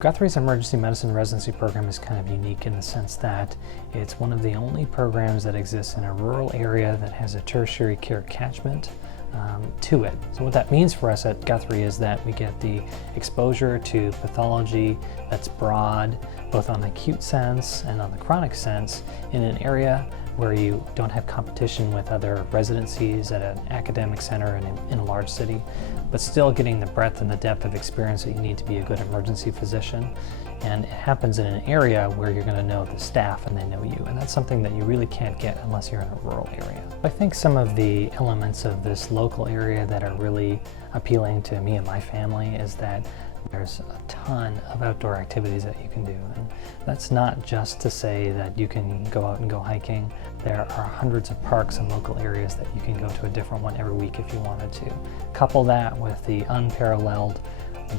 Guthrie's emergency medicine residency program is kind of unique in the sense that it's one of the only programs that exists in a rural area that has a tertiary care catchment to it. So what that means for us at Guthrie is that we get the exposure to pathology that's broad, both on the acute sense and on the chronic sense, in an area where you don't have competition with other residencies at an academic center in a large city, but still getting the breadth and the depth of experience that you need to be a good emergency physician. And it happens in an area where you're going to know the staff and they know you, and that's something that you really can't get unless you're in a rural area. I think some of the elements of this local area that are really appealing to me and my family is that there's a ton of outdoor activities that you can do, and that's not just to say that you can go out and go hiking. There are hundreds of parks in local areas that you can go to a different one every week if you wanted to. Couple that with the unparalleled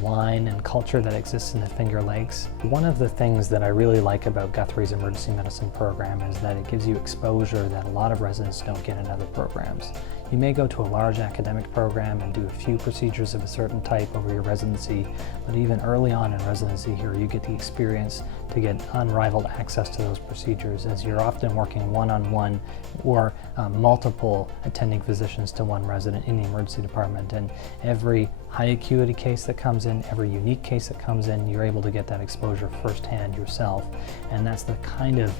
wine and culture that exists in the Finger Lakes. One of the things that I really like about Guthrie's emergency medicine program is that it gives you exposure that a lot of residents don't get in other programs. You may go to a large academic program and do a few procedures of a certain type over your residency, but even early on in residency here, you get the experience to get unrivaled access to those procedures, as you're often working one-on-one or multiple attending physicians to one resident in the emergency department. And every high acuity case that comes in, every unique case that comes in, you're able to get that exposure firsthand yourself. And that's the kind of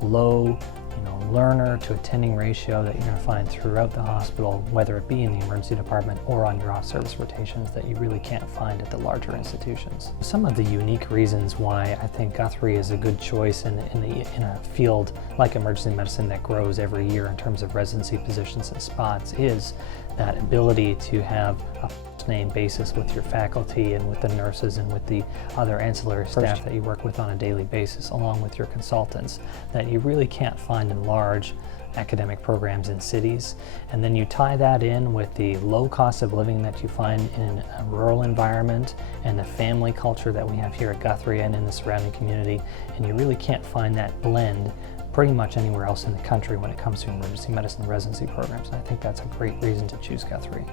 low learner to attending ratio that you're going to find throughout the hospital, whether it be in the emergency department or on your off-service rotations, that you really can't find at the larger institutions. Some of the unique reasons why I think Guthrie is a good choice in a field like emergency medicine that grows every year in terms of residency positions and spots is that ability to have a name basis with your faculty and with the nurses and with the other ancillary staff that you work with on a daily basis, along with your consultants, that you really can't find in large academic programs in cities. And then you tie that in with the low cost of living that you find in a rural environment and the family culture that we have here at Guthrie and in the surrounding community, and you really can't find that blend pretty much anywhere else in the country when it comes to emergency medicine residency programs. And I think that's a great reason to choose Guthrie.